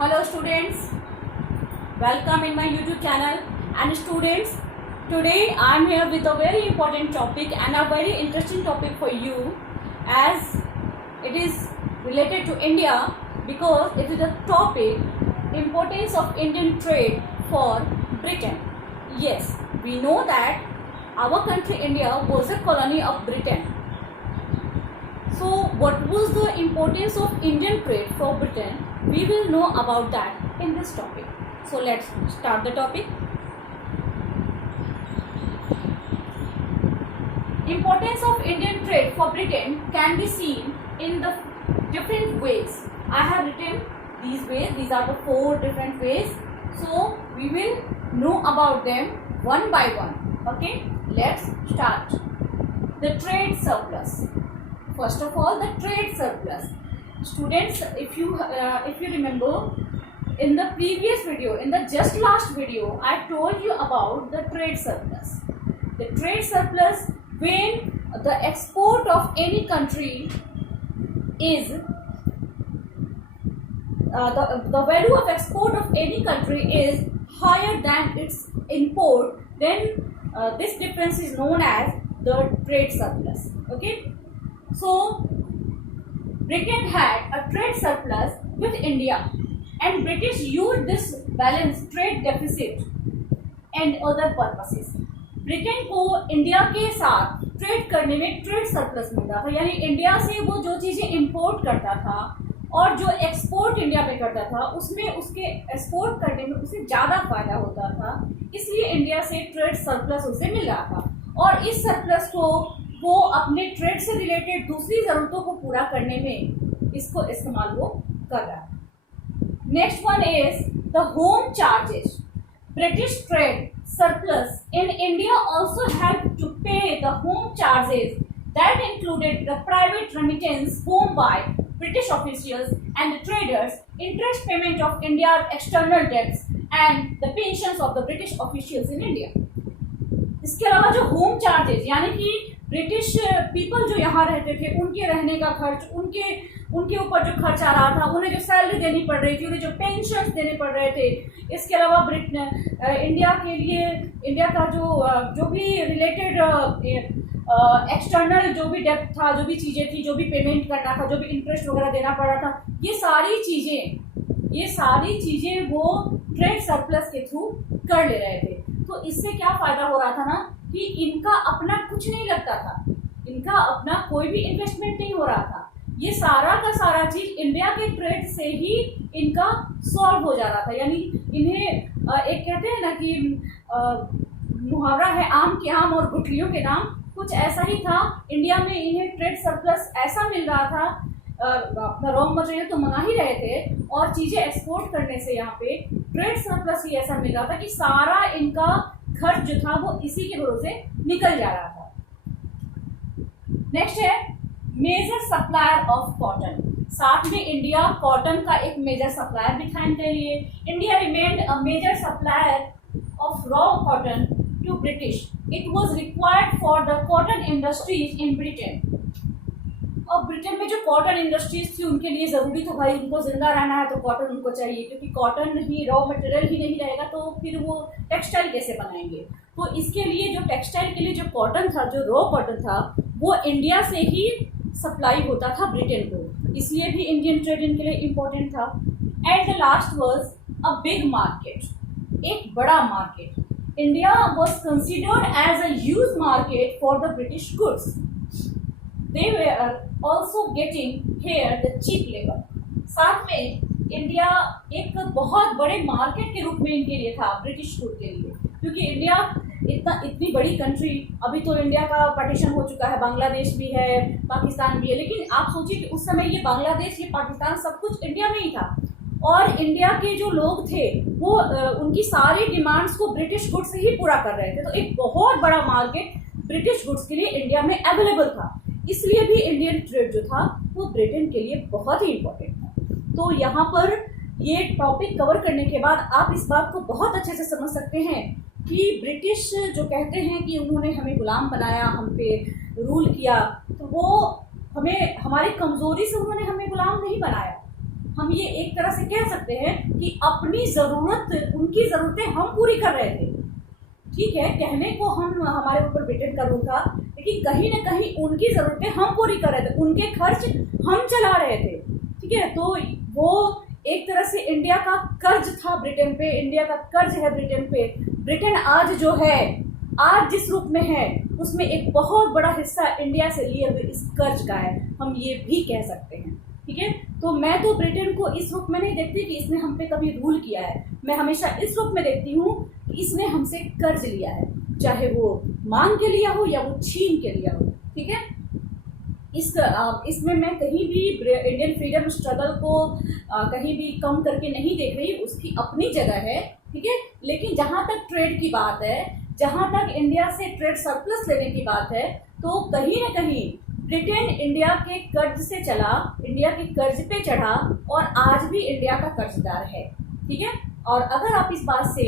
Hello students, welcome in my YouTube channel. And students, today I am here with a very important topic and a very interesting topic for you, as it is related to India, because it is a topic, importance of Indian trade for Britain. Yes, we know that our country India was a colony of Britain. So what was the importance of Indian trade for Britain? We will know about that in this topic. So let's start the topic. Importance of Indian trade for Britain can be seen in the different ways. I have written these ways. These are the 4 different ways. So we will know about them one by one. Okay, let's start. The trade surplus. First of all, the trade surplus. Students, if you remember, in the previous video, in the just last video, I told you about the trade surplus. The trade surplus, when the export of any country is the value of export of any country is higher than its import, then this difference is known as the trade surplus. Okay, so Britain had a trade surplus with India, and British used this balance trade deficit and other purposes. Britain को India के साथ trade करने में trade surplus मिलता था, यानी India से वो जो चीज़ें इंपोर्ट करता था और जो एक्सपोर्ट इंडिया में करता था उसमें उसके एक्सपोर्ट करने में उसे ज़्यादा फायदा होता था, इसलिए इंडिया से ट्रेड सरप्लस उसे मिल रहा था और इस सरप्लस को वो अपने ट्रेड से रिलेटेड दूसरी ज़रूरतों को पूरा करने में इसको इस्तेमाल वो कर रहा है। Next one is the home charges. British trade surplus in India also helped to pay the home charges that included the private remittance home by British officials and the traders, interest payment of India's external debts and the pensions of the British officials in India. इसके अलावा जो home charges, यानी कि British people जो यहाँ रहते थे उनके रहने का खर्च, उनके ऊपर जो खर्च आ रहा था, उन्हें जो सैलरी देनी पड़ रही थी, उन्हें जो पेंशन देने पड़ रहे थे, इसके अलावा इंडिया के लिए इंडिया का जो भी रिलेटेड एक्सटर्नल जो भी डेब्ट था, जो भी चीज़ें थी, जो भी पेमेंट करना था, जो भी इंटरेस्ट वगैरह देना पड़ रहा था, ये सारी चीज़ें वो ट्रेड सरप्लस के थ्रू कर ले रहे थे। तो इससे क्या फ़ायदा हो रहा था ना कि इनका अपना कुछ नहीं लगता था, इनका अपना कोई भी इन्वेस्टमेंट नहीं हो रहा था, ये सारा का सारा चीज़ इंडिया के ट्रेड से ही इनका सॉल्व हो जा रहा था। यानी इन्हें एक कहते हैं ना कि मुहावरा है, आम के आम और गुठलियों के नाम, कुछ ऐसा ही था। इंडिया में इन्हें ट्रेड सरप्लस ऐसा मिल रहा था, अपना रॉ मटेरियल तो मंगा ही रहे थे और चीज़ें एक्सपोर्ट करने से यहाँ पे ट्रेड सरप्लस ही ऐसा मिल रहा था कि सारा इनका खर्च जो था वो इसी के भरोसे निकल जा रहा था। नेक्स्ट है मेजर सप्लायर ऑफ कॉटन. साथ में इंडिया कॉटन का एक मेजर सप्लायर दिखाने के लिए India remained a major supplier of raw cotton to British. It was required for the cotton industries in Britain. और ब्रिटेन में जो कॉटन इंडस्ट्रीज थी उनके लिए ज़रूरी था, भाई उनको जिंदा रहना है तो कॉटन उनको चाहिए, क्योंकि कॉटन ही रॉ मटेरियल ही नहीं रहेगा तो फिर वो टेक्सटाइल कैसे बनाएंगे। तो इसके लिए जो टेक्सटाइल के लिए जो कॉटन था, जो रॉ कॉटन था, वो इंडिया से ही सप्लाई होता था ब्रिटेन को, इसलिए भी इंडियन ट्रेड इनके लिए इम्पोर्टेंट था। And the last was a big market, एक बड़ा market. India was considered as a huge market for the British goods. They were also getting here the cheap labor. साथ में इंडिया एक बहुत बड़े मार्केट के रूप में इनके लिए था, ब्रिटिश गुड के लिए, क्योंकि इंडिया इतनी बड़ी कंट्री, अभी तो इंडिया का पार्टीशन हो चुका है, बांग्लादेश भी है, पाकिस्तान भी है, लेकिन आप सोचिए कि उस समय ये बांग्लादेश, ये पाकिस्तान सब कुछ इंडिया में ही था और इंडिया के जो लोग थे वो उनकी सारी डिमांड्स को ब्रिटिश गुड्स से ही पूरा कर रहे थे। तो एक बहुत बड़ा मार्केट ब्रिटिश गुड्स के लिए इंडिया में अवेलेबल था, इसलिए भी इंडियन ट्रेड जो था वो ब्रिटेन के लिए बहुत ही इम्पोर्टेंट था। तो यहाँ पर ये टॉपिक कवर करने के बाद आप इस बात को बहुत अच्छे से समझ सकते हैं कि ब्रिटिश जो कहते हैं कि उन्होंने हमें गुलाम बनाया, हम पे रूल किया, तो वो हमें हमारी कमज़ोरी से उन्होंने हमें गुलाम नहीं बनाया, हम ये एक तरह से कह सकते हैं कि अपनी ज़रूरत, उनकी ज़रूरतें हम पूरी कर रहे थे। ठीक है, कहने को हम हमारे ऊपर ब्रिटेन का रूल था, लेकिन कहीं ना कहीं उनकी ज़रूरतें हम पूरी कर रहे थे, उनके खर्च हम चला रहे थे। ठीक है, तो वो एक तरह से इंडिया का कर्ज था ब्रिटेन पे, इंडिया का कर्ज है ब्रिटेन पे। ब्रिटेन आज जो है, आज जिस रूप में है, उसमें एक बहुत बड़ा हिस्सा इंडिया से लिए हुए इस कर्ज का है, हम ये भी कह सकते हैं। ठीक है, तो मैं तो ब्रिटेन को इस रूप में नहीं देखती कि इसने हम पे कभी रूल किया है, मैं हमेशा इस रूप में देखती हूँ कि इसने हमसे कर्ज लिया है, चाहे वो मांग के लिया हो या वो छीन के लिया हो। ठीक है, इसमें मैं कहीं भी इंडियन फ्रीडम स्ट्रगल को कहीं भी कम करके नहीं देख रही, उसकी अपनी जगह है। ठीक है, लेकिन जहाँ तक ट्रेड की बात है, जहाँ तक इंडिया से ट्रेड सरप्लस लेने की बात है, तो कहीं ना कहीं ब्रिटेन इंडिया के कर्ज से चला, इंडिया के कर्ज पे चढ़ा और आज भी इंडिया का कर्जदार है। ठीक है, और अगर आप इस बात से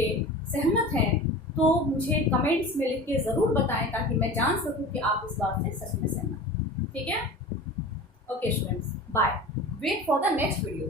सहमत हैं तो मुझे कमेंट्स में लिख के ज़रूर बताएं, ताकि मैं जान सकूं कि आप इस बात से सच में सहमत हैं। ठीक है, okay students, bye, wait for the next video.